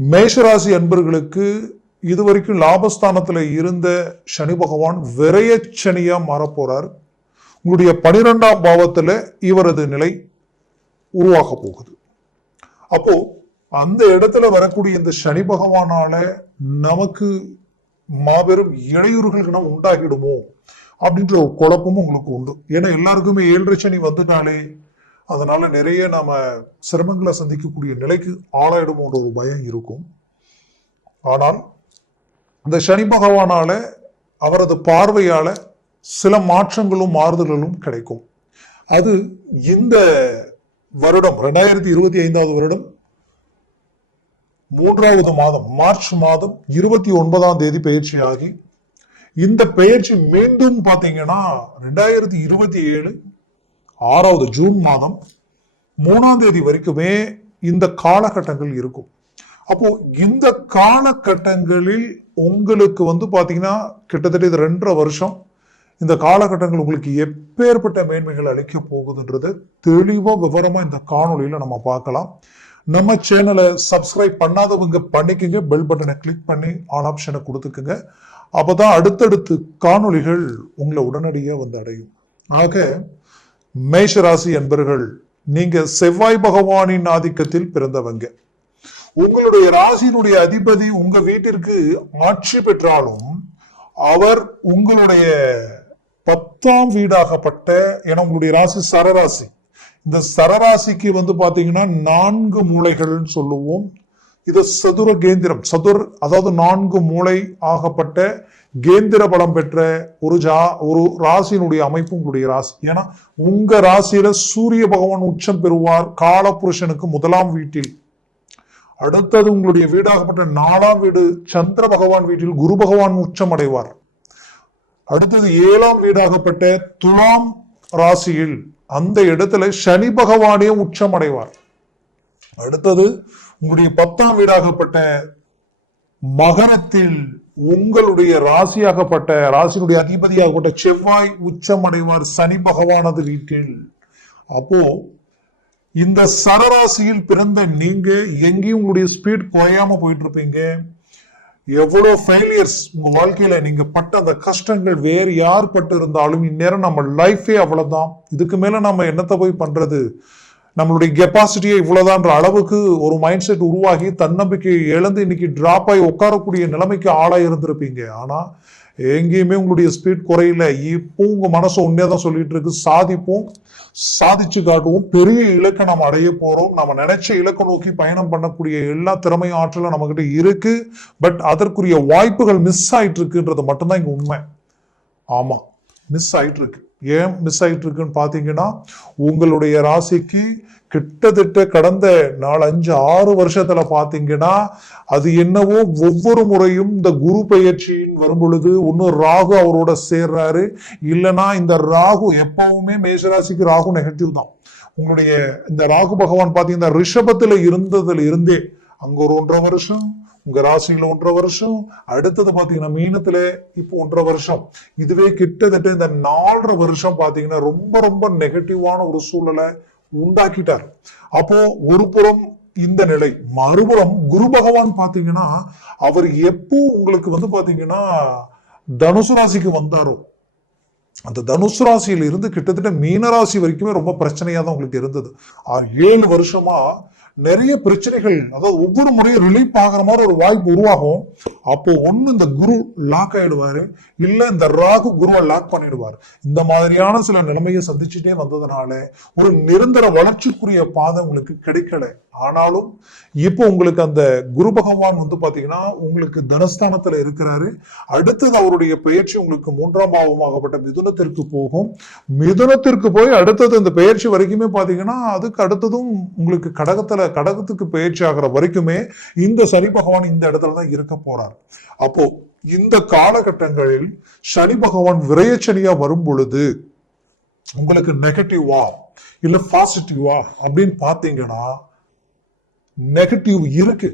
மேஷராசி அன்பர்களுக்கு இதுவரைக்கும் லாபஸ்தானத்தில் இருந்த சனி பகவான் விரைய சனியாக மாறப்போகிறார் உங்களுடைய பனிரெண்டாம் பாவத்தில் இவரது நிலை உருவாக போகுது. அப்போ அந்த இடத்துல வரக்கூடிய இந்த சனி பகவானால நமக்கு மாபெரும் இடையூறுகள் நம்ம உண்டாகிடுமோ அப்படின்ற ஒரு குழப்பமும் உங்களுக்கு உண்டு. ஏன்னா எல்லாருக்குமே ஏழரை சனி வந்துட்டாலே அதனால நிறைய நாம சிரமங்களை சந்திக்கக்கூடிய நிலைக்கு ஆளாயிடுமோன்ற ஒரு பயம் இருக்கும். ஆனால் இந்த சனி பகவானால அவரது பார்வையால சில மாற்றங்களும் மாறுதல்களும் கிடைக்கும். அது இந்த வருடம் ரெண்டாயிரத்தி இருபத்தி ஐந்தாவது வருடம் மூன்றாவது மாதம் மார்ச் மாதம் இருபத்தி ஒன்பதாம் தேதி பயிற்சியாகி இந்த பயிற்சி மீண்டும் பார்த்தீங்கன்னா ரெண்டாயிரத்தி இருபத்தி ஏழு ஆறாவது ஜூன் மாதம் மூணாம் தேதி வரைக்குமே இந்த காலகட்டங்கள் இருக்கும். அப்போ இந்த காலகட்டங்களில் உங்களுக்கு வந்து பார்த்தீங்கன்னா கிட்டத்தட்ட இது ரெண்டரை வருஷம் இந்த காலகட்டங்கள் உங்களுக்கு எப்பேற்பட்ட மேன்மைகள் அளிக்க போகுதுன்றதை தெளிவாக விவரமாக இந்த காணொலியில் நம்ம பார்க்கலாம். நம்ம சேனலை சப்ஸ்கிரைப் பண்ணாதவங்க பண்ணிக்கங்க. பெல் பட்டனை கிளிக் பண்ணி ஆல் ஆப்ஷனை கொடுத்துக்குங்க. அப்பதான் அடுத்தடுத்து காணொளிகள் உங்களை உடனடியாக வந்து அடையும். ஆக மேஷராசி என்பர்கள் நீங்க செவ்வாய் பகவானின் ஆதிக்கத்தில் பிறந்தவங்க. உங்களுடைய ராசியினுடைய அதிபதி உங்க வீட்டிற்கு ஆட்சி பெற்றாலும் அவர் உங்களுடைய பத்தாம் வீடாகப்பட்ட ஏன்னா உங்களுடைய ராசி சரராசி. இந்த சரராசிக்கு வந்து பாத்தீங்கன்னா நான்கு மூளைகள்னு சொல்லுவோம். இது சதுர கேந்திரம். சதுர் அதாவது நான்கு மூளை ஆகப்பட்ட கேந்திர பலம் பெற்ற ஒரு ஜா ஒரு ராசியினுடைய அமைப்பு உங்களுடைய ராசி. ஏன்னா உங்க ராசியில சூரிய பகவான் உச்சம் பெறுவார் காலபுருஷனுக்கு முதலாம் வீட்டில். அடுத்தது உங்களுடைய வீடாகப்பட்ட நாலாம் வீடு சந்திர பகவான் வீட்டில் குரு பகவான் உச்சம் அடைவார். அடுத்தது ஏழாம் வீடாகப்பட்ட துலாம் ராசியில் அந்த இடத்துல சனி பகவானே உச்சம் அடைவார். அடுத்தது உங்களுடைய பத்தாம் வீடாகப்பட்ட மகரத்தில் உங்களுடைய ராசியாகப்பட்ட ராசியினுடைய அதிபதியாகப்பட்ட செவ்வாய் உச்சம் அடைவார் சனி பகவானது வீட்டில். அப்போ இந்த சரராசியில் பிறந்த நீங்க எங்கேயும் உங்களுடைய ஸ்பீட் குறையாம போயிட்டு இருப்பீங்க எவ்வளவு ஃபெயிலியர்ஸ் உங்க வாழ்க்கையில நீங்க பட்ட அந்த கஷ்டங்கள் வேறு யார் பட்டு இருந்தாலும் இந்நேரம் நம்ம லைஃபே அவ்வளவுதான். இதுக்கு மேல நம்ம என்னத்தை போய் பண்றது? நம்மளுடைய கெப்பாசிட்டியை இவ்வளவுதான்ற அளவுக்கு ஒரு மைண்ட் செட் உருவாகி தன்னம்பிக்கையை இழந்து இன்னைக்கு டிராப் ஆகி உட்காரக்கூடிய நிலைமைக்கு ஆளாக இருந்திருப்பீங்க. ஆனால் எங்கேயுமே உங்களுடைய ஸ்பீட் குறையில. இப்போ உங்க மனசு உண்மையாதான் சொல்லிட்டு இருக்கு. சாதிப்போம் சாதிச்சு காட்டுவோம். பெரிய இலக்கை நம்ம அடைய போறோம். நம்ம நினைச்ச இலக்கை நோக்கி பயணம் பண்ணக்கூடிய எல்லா திறமையும் ஆற்றலும் நம்ம கிட்ட இருக்கு. பட் அதற்குரிய வாய்ப்புகள் மிஸ் ஆயிட்டு இருக்குன்றது மட்டும்தான் இங்க உண்மை. ஆமா மிஸ் ஆயிட்டு இருக்கு. ஏன் மிஸ் ஆயிட்டு இருக்குன்னு பாத்தீங்கன்னா உங்களுடைய ராசிக்கு கிட்டத்தட்ட கடந்த நாலு அஞ்சு ஆறு வருஷத்துல பாத்தீங்கன்னா அது என்னவோ ஒவ்வொரு முறையும் இந்த குரு பெயர்ச்சியின் வரும் பொழுது ராகு அவரோட சேர்றாரு. இல்லைன்னா இந்த ராகு எப்பவுமே மேஷராசிக்கு ராகு நெகட்டிவ் தான். உங்களுடைய இந்த ராகு பகவான் பாத்தீங்கன்னா ரிஷபத்துல இருந்ததுல இருந்தே அங்க ஒரு ஒன்றரை வருஷம் உங்க ராசியில ஒன்றரை வருஷம் அடுத்தது பாத்தீங்கன்னா மீனத்துல இப்போ ஒன்றரை வருஷம். இதுவே கிட்டத்தட்ட இந்த நாலரை வருஷம் பாத்தீங்கன்னா ரொம்ப ரொம்ப நெகட்டிவான ஒரு சூழலை உண்டாக்கிட்டார். அப்போ ஒரு புறம் இந்த நிலை மறுபுறம் குரு பகவான் பாத்தீங்கன்னா அவர் எப்போ உங்களுக்கு வந்து பாத்தீங்கன்னா தனுசு ராசிக்கு வந்தாரோ அந்த தனுசு ராசியில இருந்து கிட்டத்தட்ட மீனராசி வரைக்குமே ரொம்ப பிரச்சனையா தான் உங்களுக்கு இருந்தது. ஏழு வருஷமா நிறைய பிரச்சனைகள் அதாவது ஒவ்வொரு முறையும் ரிலீஃப் ஆகிற மாதிரி ஒரு வாய்ப்பு உருவாகும். அப்போ ஒன்று இந்த குரு லாக் ஆயிடுவாரு இல்லை இந்த ராகு குருவை லாக் பண்ணிடுவார். இந்த மாதிரியான சில நிலைமையை சந்திச்சுட்டே வந்ததுனால ஒரு நிரந்தர வளர்ச்சிக்குரிய பாதை உங்களுக்கு கிடைக்கல. ஆனாலும் இப்போ உங்களுக்கு அந்த குரு பகவான் வந்து பாத்தீங்கன்னா உங்களுக்கு தனஸ்தானத்துல இருக்கிறாரு. அடுத்தது அவருடைய பயிற்சி உங்களுக்கு மூன்றாம் பாவமாகப்பட்ட மிதுனத்திற்கு போகும். மிதுனத்திற்கு போய் அடுத்தது இந்த பயிற்சி வரைக்குமே பாத்தீங்கன்னா அதுக்கு அடுத்ததும் உங்களுக்கு கடகத்துல கடகத்துக்கு பயிற்சி ஆகிற வரைக்குமே இந்த சனி பகவான் இந்த இடத்துல தான் இருக்க போறார். அப்போ இந்த காலகட்டங்களில் சனி பகவான் விரையச்சனியா வரும் பொழுது உங்களுக்கு நெகட்டிவா இல்ல பாசிட்டிவா அப்படின்னு பாத்தீங்கன்னா நெகட்டிவ் இருக்கு.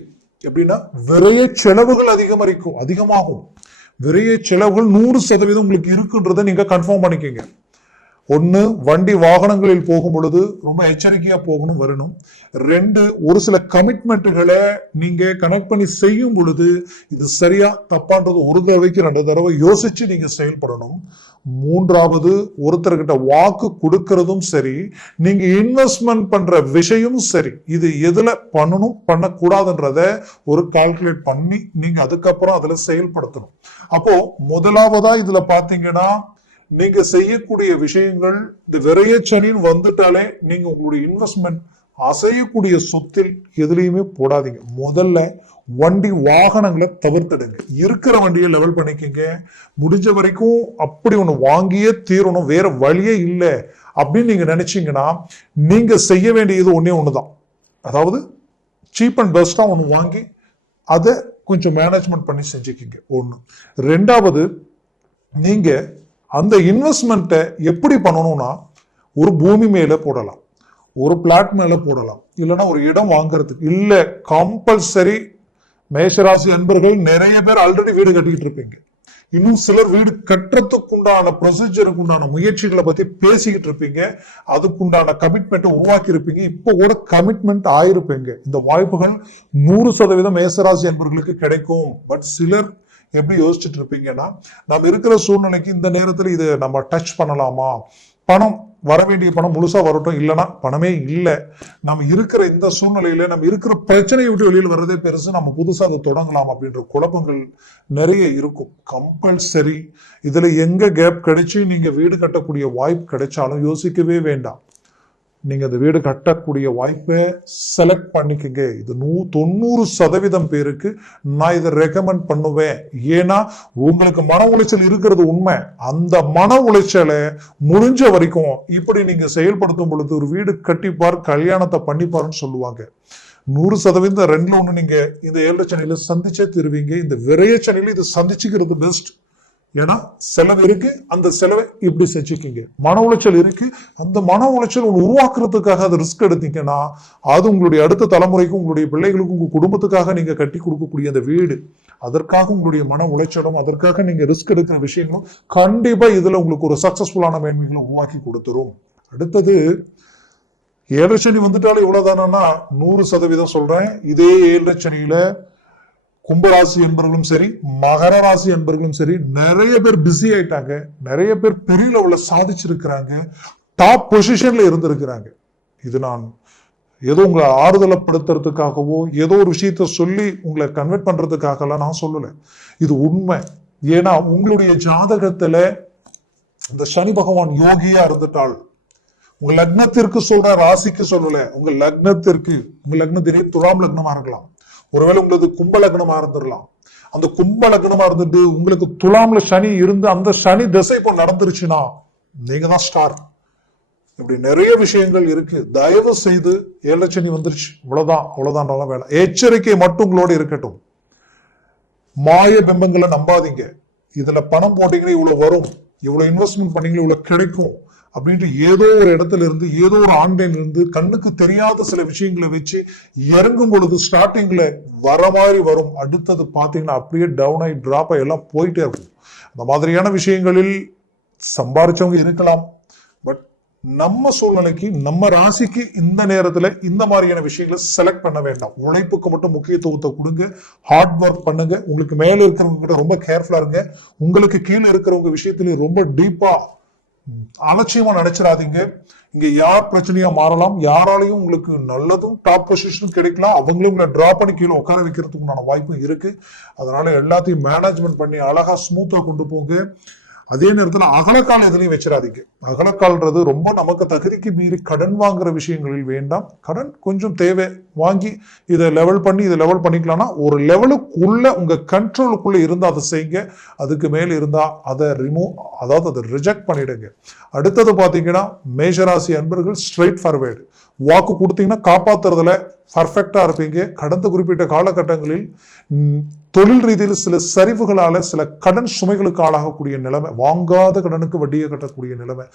எப்படின்னா விரைய செலவுகள் அதிகமரிக்கும் அதிகமாகும். விரைய செலவுகள் நூறு சதவீதம் உங்களுக்கு இருக்குன்றதை நீங்க கன்ஃபார்ம் பண்ணிக்கீங்க. ஒன்று வண்டி வாகனங்களில் போகும் பொழுது ரொம்ப எச்சரிக்கையாக போகணும் வரணும். ரெண்டு ஒரு சில கமிட்மெண்ட்டுகளை நீங்கள் கனெக்ட் பண்ணி செய்யும் பொழுது இது சரியா தப்பான்றது ஒரு தடவைக்கு ரெண்டு தடவை யோசித்து நீங்கள் செயல்படணும். மூன்றாவது ஒருத்தர்கிட்ட வாக்கு கொடுக்கறதும் சரி நீங்கள் இன்வெஸ்ட்மெண்ட் பண்ணுற விஷயமும் சரி இது எதில் பண்ணணும் பண்ணக்கூடாதுன்றத ஒரு கால்குலேட் பண்ணி நீங்கள் அதுக்கப்புறம் அதில் செயல்படுத்தணும். அப்போது முதலாவதாக இதில் பார்த்தீங்கன்னா நீங்க செய்யக்கூடிய விஷயங்கள் இந்த விரையச்சனின்னு வந்துட்டாலே நீங்க உங்களுடைய இன்வெஸ்ட்மெண்ட் அசையக்கூடிய சொத்தில் எதுலையுமே போடாதீங்க. முதல்ல வண்டி வாகனங்களை தவிர்த்துடுங்க. இருக்கிற வண்டியை லெவல் பண்ணிக்கோங்க. முடிஞ்ச வரைக்கும் அப்படி ஒன்று வாங்கியே தீரணும். வேற வழியே இல்லை அப்படின்னு நீங்க நினைச்சீங்கன்னா நீங்க செய்ய வேண்டியது ஒன்று ஒன்று தான் அதாவது சீப் அண்ட் பெஸ்ட்டாக ஒன்று வாங்கி அதை கொஞ்சம் மேனேஜ்மெண்ட் பண்ணி செஞ்சுக்கிங்க. ஒன்று ரெண்டாவது நீங்கள் அந்த இன்வெஸ்ட்மெண்ட்டை எப்படி பண்ணணும்னா ஒரு பூமி மேலே போடலாம். ஒரு பிளாட் மேலே போடலாம். இல்லைன்னா ஒரு இடம் வாங்குறதுக்கு. இல்லை கம்பல்சரி மேஷராசி அன்பர்கள் நிறைய பேர் ஆல்ரெடி வீடு கட்டிக்கிட்டு இருப்பீங்க. இன்னும் சிலர் வீடு கட்டுறதுக்கு உண்டான ப்ரொசீஜருக்கு உண்டான முயற்சிகளை பத்தி பேசிக்கிட்டு இருப்பீங்க. அதுக்குண்டான கமிட்மெண்ட்டை உருவாக்கி இருப்பீங்க. இப்போ கூட கமிட்மெண்ட் ஆயிருப்பீங்க. இந்த வாய்ப்புகள் நூறு சதவீதம் மேசராசி என்பவர்களுக்கு கிடைக்கும். பட் சிலர் எப்படி யோசிச்சுட்டு இருப்பீங்கன்னா நம்ம இருக்கிற சூழ்நிலைக்கு இந்த நேரத்தில் இது நம்ம டச் பண்ணலாமா? பணம் வர வேண்டிய பணம் முழுசா வரட்டும் இல்லைன்னா பணமே இல்லை. நம்ம இருக்கிற இந்த சூழ்நிலையில நம்ம இருக்கிற பிரச்சனையை விட்டு வெளியில் வர்றதே பெருசு. நம்ம புதுசாக அதை தொடங்கலாம் அப்படின்ற குழப்பங்கள் நிறைய இருக்கும். கம்பல்சரி இதுல எங்க கேப் கிடைச்சி நீங்க வீடு கட்டக்கூடிய வாய்ப்பு கிடைச்சாலும் யோசிக்கவே வேண்டாம். நீங்கள் அந்த வீடு கட்டக்கூடிய வாய்ப்பை செலக்ட் பண்ணிக்கங்க. இது நூ தொண்ணூறு சதவீதம் பேருக்கு நான் இதை ரெக்கமெண்ட் பண்ணுவேன். ஏன்னா உங்களுக்கு மன உளைச்சல் இருக்கிறது உண்மை. அந்த மன உளைச்சலை முடிஞ்ச வரைக்கும் இப்படி நீங்கள் செயல்படுத்தும் பொழுது ஒரு வீடு கட்டிப்பார் கல்யாணத்தை பண்ணிப்பாருன்னு சொல்லுவாங்க. நூறு சதவீதம் ரெண்டில் ஒன்று நீங்கள் இந்த ஏழரை சென்னையில் சந்திச்சே தருவீங்க. இந்த விரைய சென்னையில் இதை சந்திச்சுக்கிறது பெஸ்ட் ஏன்னா செலவு இருக்கு அந்த செலவை இப்படி செஞ்சுக்கிங்க. மன உளைச்சல் இருக்கு அந்த மன உளைச்சல் ஒன்று உருவாக்குறதுக்காக அதை ரிஸ்க் எடுத்தீங்கன்னா அது உங்களுடைய அடுத்த தலைமுறைக்கும் உங்களுடைய பிள்ளைகளுக்கும் உங்க குடும்பத்துக்காக நீங்க கட்டி கொடுக்கக்கூடிய அந்த வீடு அதற்காக உங்களுடைய மன உளைச்சலும் அதற்காக நீங்க ரிஸ்க் எடுக்கிற விஷயங்களும் கண்டிப்பா இதுல உங்களுக்கு ஒரு சக்சஸ்ஃபுல்லான மேன்மைகளை உருவாக்கி கொடுத்துரும். அடுத்தது ஏழரை சனி வந்துட்டாலே இவ்வளவுதானா நூறு சதவீதம் சொல்றேன். இதே ஏழரை சனியில கும்பராசி என்பவர்களும் சரி மகர ராசி என்பவர்களும் சரி நிறைய பேர் பிஸி ஆயிட்டாங்க. நிறைய பேர் பெரிய லெவலில் சாதிச்சிருக்கிறாங்க. டாப் பொசிஷன்ல இருந்திருக்கிறாங்க. இது நான் ஏதோ உங்களை ஆறுதலப்படுத்துறதுக்காகவோ ஏதோ ஒரு விஷயத்த சொல்லி உங்களை கன்வெர்ட் பண்றதுக்காகலாம் நான் சொல்லலை. இது உண்மை. ஏன்னா உங்களுடைய ஜாதகத்துல இந்த சனி பகவான் யோகியா இருந்துட்டால் உங்க லக்னத்திற்கு சொல்ற ராசிக்கு சொல்லல உங்க லக்னத்திற்கு உங்க லக்னத்திலே துலாம் லக்னமா இருக்கலாம். ஒருவேளை உங்களுக்கு கும்ப லக்னமா இருந்துடலாம் அந்த கும்ப லக்னமா இருந்துட்டு உங்களுக்கு துலாம்ல சனி இருந்து அந்த சனி திசை இப்போ நடந்துருச்சுன்னா நீங்க தான் ஸ்டார் இப்படி நிறைய விஷயங்கள் இருக்கு. தயவு செய்து ஏழரை சனி வந்துருச்சு. இவ்வளவுதான் அவ்வளவுதான் வேலை. எச்சரிக்கை மட்டும் உங்களோட இருக்கட்டும். மாய பிம்பங்களை நம்பாதீங்க. இதுல பணம் போட்டீங்கன்னா இவ்வளவு வரும். இவ்வளவு இன்வெஸ்ட்மெண்ட் பண்ணீங்கன்னா இவ்வளவு கிடைக்கும். அப்படின்ட்டு ஏதோ ஒரு இடத்துல இருந்து ஏதோ ஒரு ஆன்லைன்ல இருந்து கண்ணுக்கு தெரியாத சில விஷயங்களை வச்சு இறங்கும் பொழுது ஸ்டார்டிங்ல வர மாதிரி வரும். அடுத்தது பார்த்தீங்கன்னா அப்படியே டவுன் ஆகி டிராப் ஆகி எல்லாம் போயிட்டே இருக்கும். அந்த மாதிரியான விஷயங்களில் சம்பாரிச்சவங்க இருக்கலாம். பட் நம்ம சூழ்நிலைக்கு நம்ம ராசிக்கு இந்த நேரத்துல இந்த மாதிரியான விஷயங்களை செலக்ட் பண்ண வேண்டாம். உழைப்புக்கு மட்டும் முக்கியத்துவத்தை கொடுங்க. ஹார்ட் ஒர்க் பண்ணுங்க. உங்களுக்கு மேலே இருக்கிறவங்க கிட்ட ரொம்ப கேர்ஃபுல்லா இருங்க. உங்களுக்கு கீழே இருக்கிறவங்க விஷயத்திலேயே ரொம்ப டீப்பா அலட்சியமா நினைச்சிடாதீங்க. இங்க யார் பிரச்சனையா மாறலாம் யாராலையும் உங்களுக்கு நல்லதும் டாப் பொசிஷனும் கிடைக்கலாம். அவங்களும் உங்களை டிரா பண்ணி கீழே உட்கார வைக்கிறதுக்குண்டான வாய்ப்பும் இருக்கு. அதனால எல்லாத்தையும் மேனேஜ்மெண்ட் பண்ணி அழகா ஸ்மூத்தா கொண்டு போங்க. அதே நேரத்தில் அகலக்கால் எதுலையும் வச்சிடாதீங்க அகலக்கால்ன்றது ரொம்ப நமக்கு தகுதிக்கு மீறி கடன் வாங்குற விஷயங்களில் வேண்டாம். கடன் கொஞ்சம் தேவை. வாங்கி இதை லெவல் பண்ணி இதை லெவல் பண்ணிக்கலாம்னா ஒரு லெவலுக்குள்ள உங்க கண்ட்ரோலுக்குள்ள இருந்தால் அதை செய்யுங்க. அதுக்கு மேல இருந்தா அதை ரிமூவ் அதாவது அதை ரிஜெக்ட் பண்ணிடுங்க. அடுத்தது பார்த்தீங்கன்னா மேஷராசி அன்பர்கள் ஸ்ட்ரைட் ஃபார்வேர்டு வாக்கு கொடுத்தீங்கன்னா காப்பாத்துறதுல பர்ஃபெக்டா இருப்பீங்க. கடந்த குறிப்பிட்ட காலகட்டங்களில் தொழில் ரீதியில் சில சரிவுகளால சில கடன் சுமைகளுக்கு ஆளாகக்கூடிய நிலைமை வாங்காத கடனுக்கு வட்டியை கட்டக்கூடிய நிலைமை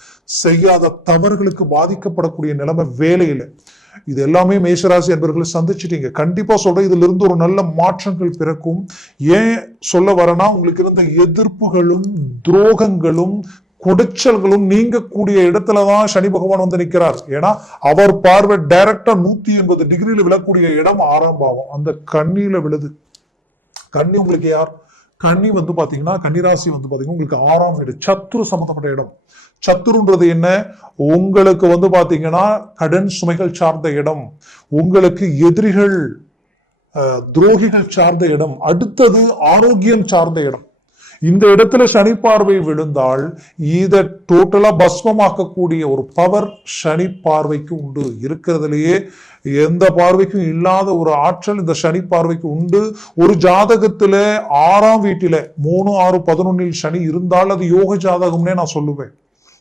செய்யாத தவறுகளுக்கு பாதிக்கப்படக்கூடிய நிலைமை வேலையில். இது எல்லாமே மேஷராசி என்பர்களை சந்திச்சிட்டீங்க. கண்டிப்பா சொல்றேன் இதுல இருந்து ஒரு நல்ல மாற்றங்கள் பிறக்கும். ஏன் சொல்ல வரேன்னா உங்களுக்கு இருந்த எதிர்ப்புகளும் துரோகங்களும் குடைச்சல்களும் நீங்கக்கூடிய இடத்துல தான் சனி பகவான் வந்து நிற்கிறார் ஏன்னா அவர் பார்வை டைரக்டா நூத்தி எண்பது டிகிரியில விழக்கூடிய இடம் ஆறாம் பாவம். அந்த கண்ணியில விழுது. கண்ணி உங்களுக்கு யார்? கண்ணி வந்து பாத்தீங்கன்னா கன்னிராசி வந்து பாத்தீங்கன்னா உங்களுக்கு ஆறாம் வீடு. சத்துரு சம்பந்தப்பட்ட இடம். சத்துருன்றது என்ன? உங்களுக்கு வந்து பாத்தீங்கன்னா கடன் சுமைகள் சார்ந்த இடம். உங்களுக்கு எதிரிகள் துரோகிகள் சார்ந்த இடம். அடுத்தது ஆரோக்கியம் சார்ந்த இடம். இந்த இடத்துல சனி பார்வை விழுந்தால் இதை டோட்டலா பஸ்மமாக்கக்கூடிய ஒரு பவர் சனி பார்வைக்கு உண்டு. இருக்கிறதுலயே எந்த பார்வைக்கும் இல்லாத ஒரு ஆற்றல் இந்த சனி பார்வைக்கு உண்டு. ஒரு ஜாதகத்துல ஆறாம் வீட்டில மூணு ஆறு பதினொன்னில் சனி இருந்தால் அது யோக ஜாதகம்னே நான் சொல்லுவேன்.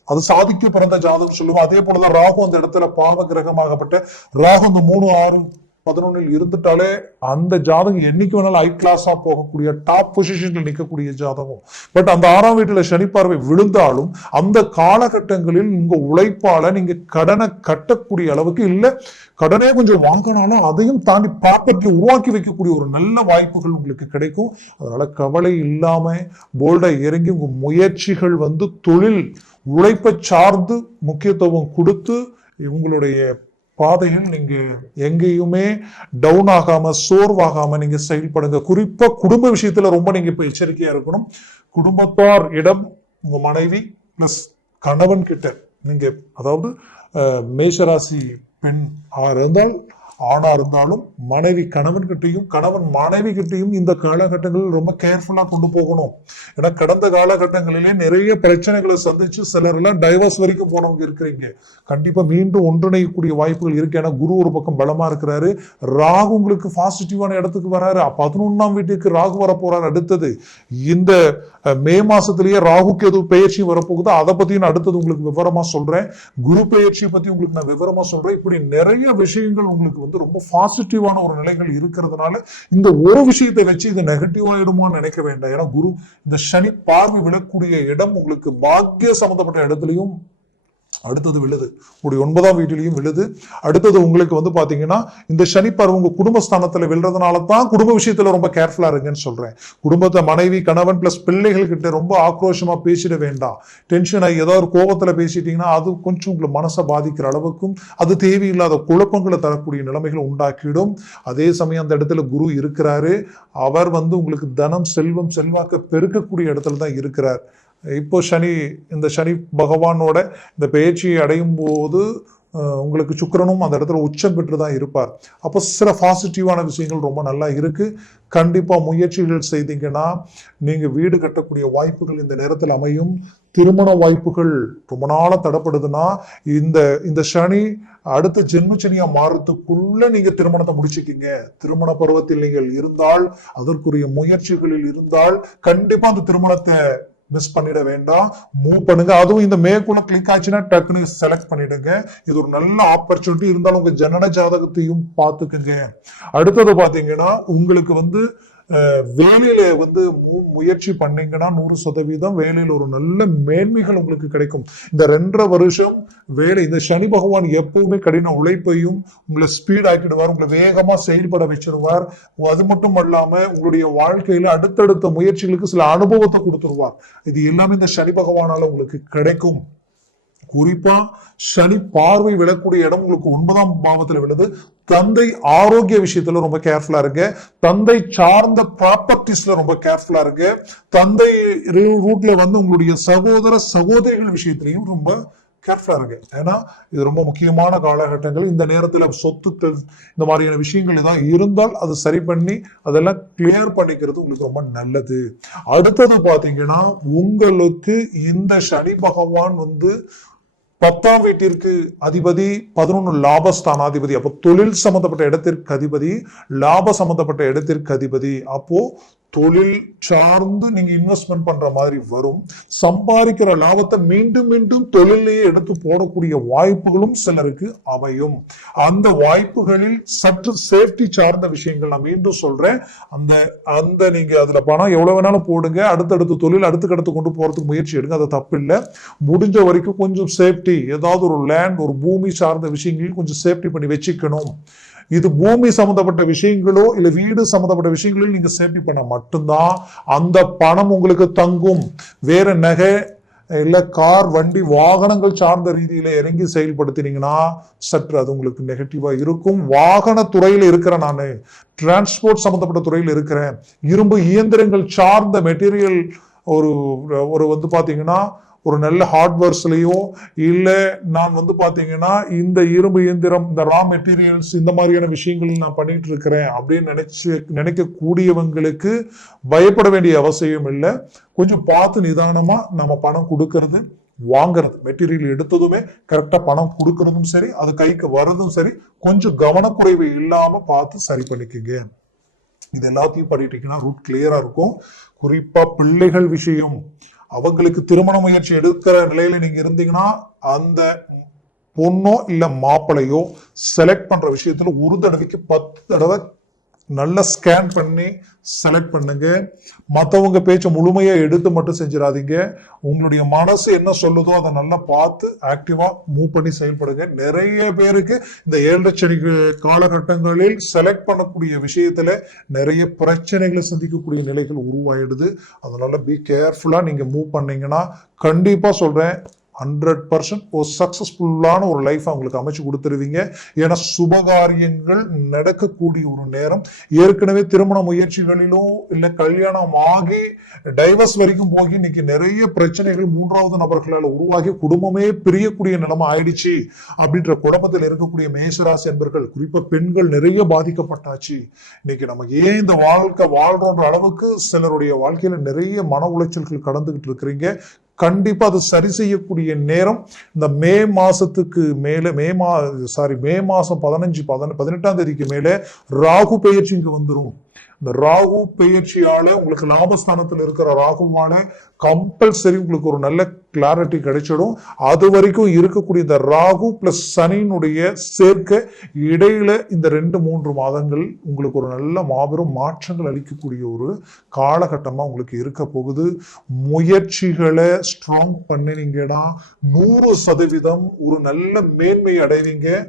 அது சாதிக்க பிறந்த ஜாதகம் சொல்லுவோம் அதே போலதான் ராகு அந்த இடத்துல பாவ கிரகமாகப்பட்ட ராகு இந்த மூணு ஆறு பதினொன்னில் இருந்துட்டாலே அந்த ஜாதகம் என்னைக்கு வேணாலும் ஹை கிளாஸா போகக்கூடிய டாப் பொசிஷன்ல நிற்கக்கூடிய ஜாதகம். பட் அந்த ஆறாம் வீட்டுல சனி பார்வை விழுந்தாலும் அந்த காலகட்டங்களில் உங்க உழைப்பால நீங்க கடனை கட்டக்கூடிய அளவுக்கு இல்ல. கடனே கொஞ்சம் வாங்கினாலும் அதையும் தாண்டி ப்ராப்பர்ட்டி உருவாக்கி வைக்கக்கூடிய ஒரு நல்ல வாய்ப்புகள் உங்களுக்கு கிடைக்கும். அதனால கவலை இல்லாம போல்டா இறங்கி உங்க முயற்சிகள் வந்து தொழில் உழைப்பை சார்ந்து முக்கியத்துவம் கொடுத்து உங்களுடைய பாதைகள் நீங்கள் எங்கேயுமே டவுன் ஆகாமல் சோர்வாகாமல் நீங்கள் செயல்படுங்க. குறிப்பாக குடும்ப விஷயத்தில் ரொம்ப நீங்கள் இப்போ எச்சரிக்கையாக இருக்கணும். குடும்பத்தார் இடம் உங்கள் மனைவி ப்ளஸ் கணவன் கிட்ட நீங்கள் அதாவது மேஷராசி பெண் ஆ இருந்தால் ஆணா இருந்தாலும் மனைவி கணவன் கிட்டையும் கணவன் மனைவி கிட்டையும் இந்த காலகட்டங்களில் ரொம்ப கேர்ஃபுல்லா கொண்டு போகணும். ஏன்னா கடந்த காலகட்டங்களிலே நிறைய பிரச்சனைகளை சந்திச்சு சிலர் எல்லாம் டைவர்ஸ் வரைக்கும் போனவங்க இருக்கிறீங்க. கண்டிப்பா மீண்டும் ஒன்றிணையக்கூடிய வாய்ப்புகள் இருக்கு. ஏன்னா குரு ஒரு பக்கம் பலமா இருக்கிறாரு. ராகு உங்களுக்கு பாசிட்டிவான இடத்துக்கு வராரு. பதினொன்னாம் வீட்டுக்கு ராகு வர போறாரு அடுத்தது. இந்த மே மாசத்திலேயே ராகுக்கு எதுவும் பெயர்ச்சி வரப்போகுது. அதை பத்தியும் நான் அடுத்தது உங்களுக்கு விவரமா சொல்றேன். குரு பெயர்ச்சியை பத்தி உங்களுக்கு நான் விவரமா சொல்றேன். இப்படி நிறைய விஷயங்கள் உங்களுக்கு வந்து ரொம்ப பாசிட்டிவான ஒரு நிலைகள் இருக்கிறதுனால இந்த ஒரு விஷயத்தை வச்சு இது நெகட்டிவ் நினைக்க வேண்டாம். ஏன்னா குரு இந்த சனி பார்வை விழக்கூடிய இடம் உங்களுக்கு பாக்கிய சம்பந்தப்பட்ட இடத்துலையும் அடுத்தது விழுது. உங்களுடைய ஒன்பதாம் வீட்டிலையும் விழுது. அடுத்தது உங்களுக்கு வந்து பார்த்தீங்கன்னா இந்த சனிப்பார் உங்கள் குடும்பஸ்தானத்தில் விழுறதுனால தான் குடும்ப விஷயத்துல ரொம்ப கேர்ஃபுல்லா இருங்கன்னு சொல்றேன். குடும்பத்தை மனைவி கணவன் ப்ளஸ் பிள்ளைகள்கிட்ட ரொம்ப ஆக்ரோஷமா பேசிட வேண்டாம். டென்ஷன் ஆகி ஏதாவது ஒரு கோபத்தில் பேசிட்டீங்கன்னா அது கொஞ்சம் உங்களை மனசை பாதிக்கிற அளவுக்கும் அது தேவையில்லாத குழப்பங்களை தரக்கூடிய நிலைமைகளை உண்டாக்கிடும். அதே சமயம் அந்த இடத்துல குரு இருக்கிறாரு. அவர் வந்து உங்களுக்கு தனம் செல்வம் செல்வாக்க பெருக்கக்கூடிய இடத்துல தான் இருக்கிறார். இப்போ சனி இந்த சனி பகவானோட இந்த பயிற்சியை அடையும் போது உங்களுக்கு சுக்கிரனும் அந்த இடத்துல உச்சம் பெற்று தான் இருப்பார். அப்போ சில பாசிட்டிவான விஷயங்கள் ரொம்ப நல்லா இருக்குது கண்டிப்பாக முயற்சிகள் செய்தீங்கன்னா நீங்கள் வீடு கட்டக்கூடிய வாய்ப்புகள் இந்த நேரத்தில் அமையும். திருமண வாய்ப்புகள் ரொம்ப நாளாக தடப்படுதுன்னா இந்த இந்த சனி அடுத்த ஜென்ம சனியாக மாறுறதுக்குள்ளே நீங்கள் திருமணத்தை முடிச்சுக்கிங்க. திருமண பருவத்தில் நீங்கள் இருந்தால் அதற்குரிய முயற்சிகளில் இருந்தால் கண்டிப்பாக அந்த திருமணத்தை மிஸ் பண்ணிட வேண்டாம். மூவ் பண்ணுங்க. அதுவும் இந்த மேற்குள்ள கிளிக் ஆச்சுன்னா டக்குன்னு செலக்ட் பண்ணிடுங்க. இது ஒரு நல்ல ஆப்பர்ச்சுனிட்டி இருந்தாலும் உங்க ஜனன ஜாதகத்தையும் பார்த்துக்குங்க. அடுத்தது பாத்தீங்கன்னா உங்களுக்கு வந்து வேலையில வந்து மு- முயற்சி பண்ணீங்கன்னா நூறு சதவீதம் வேலையில் ஒரு நல்ல மேன்மைகள் உங்களுக்கு கிடைக்கும். இந்த ரெண்டரை வருஷம் வேலை இந்த சனி பகவான் எப்பவுமே கடின உழைப்பையும் உங்களை ஸ்பீட் ஆக்கிடுவார் உங்களை வேகமா செயல்பட வச்சிருவார். அது மட்டும் அல்லாம உங்களுடைய வாழ்க்கையில அடுத்தடுத்த முயற்சிகளுக்கு சில அனுபவத்தை கொடுத்துருவார். இது எல்லாமே இந்த சனி பகவானால உங்களுக்கு கிடைக்கும். குறிப்பா சனி பார்வை விழக்கூடிய இடம் உங்களுக்கு ஒன்பதாம் பாவத்தில் விழுது தந்தை ஆரோக்கிய விஷயத்துல ரொம்ப கேர்ஃபுல்லா இருங்க. தந்தை சார்ந்த ப்ராப்பர்ட்டிஸ்ல ரொம்ப கேர்ஃபுல்லா இருங்க. தந்தை ரூட்ல வந்து உங்களுடைய சகோதர சகோதரிகள் விஷயத்திலையும் ரொம்ப கேர்ஃபுல்லா இருங்க. ஏன்னா இது ரொம்ப முக்கியமான காலகட்டங்கள். இந்த நேரத்துல சொத்துக்கள் இந்த மாதிரியான விஷயங்கள் ஏதாவது இருந்தால் அது சரி பண்ணி அதெல்லாம் கிளியர் பண்ணிக்கிறது உங்களுக்கு ரொம்ப நல்லது. அடுத்தது பாத்தீங்கன்னா உங்களுக்கு இந்த சனி பகவான் வந்து பத்தாம் வீட்டிற்கு அதிபதி பதினொன்று லாபஸ்தானாதிபதி அப்போ தொழில் சம்பந்தப்பட்ட இடத்திற்கு அதிபதி லாப சம்பந்தப்பட்ட இடத்திற்கு அதிபதி. அப்போ தொழில் சார்ந்து நீங்க இன்வெஸ்ட்மெண்ட் பண்ற மாதிரி வரும். சம்பாதிக்கிற லாபத்தை மீண்டும் மீண்டும் தொழிலையே எடுத்து போடக்கூடிய வாய்ப்புகளும் சிலருக்கு அமையும். அந்த வாய்ப்புகளில் சற்று சேஃப்டி சார்ந்த விஷயங்கள் நான் மீண்டும் சொல்றேன். அந்த அந்த நீங்க அதுல பணம் எவ்வளவு வேணாலும் போடுங்க. அடுத்தடுத்து தொழில் அடுத்து கொண்டு போறதுக்கு முயற்சி எடுங்க. அது தப்பு இல்லை முடிஞ்ச வரைக்கும் கொஞ்சம் சேஃப்டி ஏதாவது ஒரு லேண்ட் ஒரு பூமி சார்ந்த விஷயங்களையும் கொஞ்சம் சேஃப்டி பண்ணி வச்சுக்கணும். இது பூமி சம்மந்தப்பட்ட விஷயங்களோ இல்லை வீடு சம்மந்தப்பட்ட விஷயங்களோ நீங்கள் சேஃப்டி பண்ண மட்டும்தான். அந்த பணம் உங்களுக்கு தங்கும். வேறு நகை இல்லை கார் வண்டி வாகனங்கள் சார்ந்த ரீதியில் இறங்கி செயல்படுத்தினீங்கன்னா சற்று அது உங்களுக்கு நெகட்டிவாக இருக்கும். வாகன துறையில் இருக்கிறேன் நான். டிரான்ஸ்போர்ட் சம்மந்தப்பட்ட துறையில் இருக்கிறேன். இரும்பு இயந்திரங்கள் சார்ந்த மெட்டீரியல் ஒரு ஒரு வந்து பார்த்தீங்கன்னா ஒரு நல்ல ஹார்ட்வேர்ஸ்லையும் இல்லை நான் வந்து பார்த்தீங்கன்னா இந்த இரும்பு இயந்திரம் இந்த ரா மெட்டீரியல்ஸ் இந்த மாதிரியான விஷயங்கள் நான் பண்ணிட்டு இருக்கிறேன் அப்படின்னு நினைச்சு நினைக்கக்கூடியவங்களுக்கு பயப்பட வேண்டிய அவசியம் இல்லை. கொஞ்சம் பார்த்து நிதானமாக நம்ம பணம் கொடுக்கறது வாங்குறது மெட்டீரியல் எடுத்ததுமே கரெக்டாக பணம் கொடுக்கறதும் சரி அது கைக்கு வர்றதும் சரி கொஞ்சம் கவனக்குறைவு இல்லாமல் பார்த்து சரி பண்ணிக்கோங்க. இது எல்லாத்தையும் பண்ணிட்டீங்கன்னா ரூட் கிளியராக இருக்கும். குறிப்பாக பிள்ளைகள் விஷயம். அவங்களுக்கு திருமண முயற்சி எடுக்கிற நிலையில நீங்க இருந்தீங்கன்னா அந்த பொண்ணோ இல்ல மாப்பிளையோ செலக்ட் பண்ற விஷயத்துல ஒரு தடவைக்கு பத்து தடவை நல்லா ஸ்கேன் பண்ணி செலக்ட் பண்ணுங்க. மற்றவங்க பேச்சை முழுமையாக எடுத்து மட்டும் செஞ்சிடாதீங்க. உங்களுடைய மனசு என்ன சொல்லுதோ அதை நல்லா பார்த்து ஆக்டிவாக மூவ் பண்ணி செயல்படுங்க. நிறைய பேருக்கு இந்த ஏழரை சனி காலகட்டங்களில் செலக்ட் பண்ணக்கூடிய விஷயத்தில் நிறைய பிரச்சனைகளை சந்திக்கக்கூடிய நிலைகள் உருவாயிடுது. அதனால பி கேர்ஃபுல்லாக நீங்கள் மூவ் பண்ணீங்கன்னா கண்டிப்பாக சொல்கிறேன் ஹண்ட்ரட் பர்சன்ட் ஒரு சக்ஸஸ்ஃபுல்லான ஒரு லைஃப் அவங்களுக்கு அமைச்சு கொடுத்துருவீங்க. ஏன்னா சுபகாரியங்கள் நடக்கக்கூடிய ஒரு நேரம். ஏற்கனவே திருமண முயற்சிகளிலும் இல்லை கல்யாணம் ஆகி டைவர்ஸ் வரைக்கும் போகி இன்னைக்கு நிறைய பிரச்சனைகள் மூன்றாவது நபர்களால் உருவாகி குடும்பமே பிரியக்கூடிய நிலைமை ஆயிடுச்சு. அப்படின்ற குழப்பத்தில் இருக்கக்கூடிய மேசராசி என்பர்கள் குறிப்பாக பெண்கள் நிறைய பாதிக்கப்பட்டாச்சு. இன்னைக்கு நமக்கு ஏன் இந்த வாழ்க்கை வாழ்றோன்ற அளவுக்கு சிலருடைய வாழ்க்கையில நிறைய மன உளைச்சல்கள் கடந்துகிட்டு இருக்கிறீங்க. கண்டிப்பா அது சரி செய்யக்கூடிய நேரம். இந்த மே மாசத்துக்கு மேலே மே மா சாரி மே மாசம் பதினஞ்சு பதின பதினெட்டாம் தேதிக்கு மேலே ராகு பெயர்ச்சி இங்கே வந்துடும் இந்த ராகு பெயர்ச்சியால உங்களுக்கு லாபஸ்தானத்தில் இருக்கிற ராகுவால கம்பல்சரி உங்களுக்கு ஒரு நல்ல கிளாரிட்டி கிடைச்சிடும். அது வரைக்கும் இருக்கக்கூடிய இந்த ராகு பிளஸ் சனியினுடைய சேர்க்க இடையில இந்த ரெண்டு மூன்று மாதங்கள் உங்களுக்கு ஒரு நல்ல மாபெரும் மாற்றங்கள் அளிக்கக்கூடிய ஒரு காலகட்டமாக உங்களுக்கு இருக்க போகுது. முயற்சிகளை ஸ்ட்ராங் பண்ணினீங்கன்னா நூறு சதவீதம் ஒரு நல்ல மேன்மை அடைவீங்க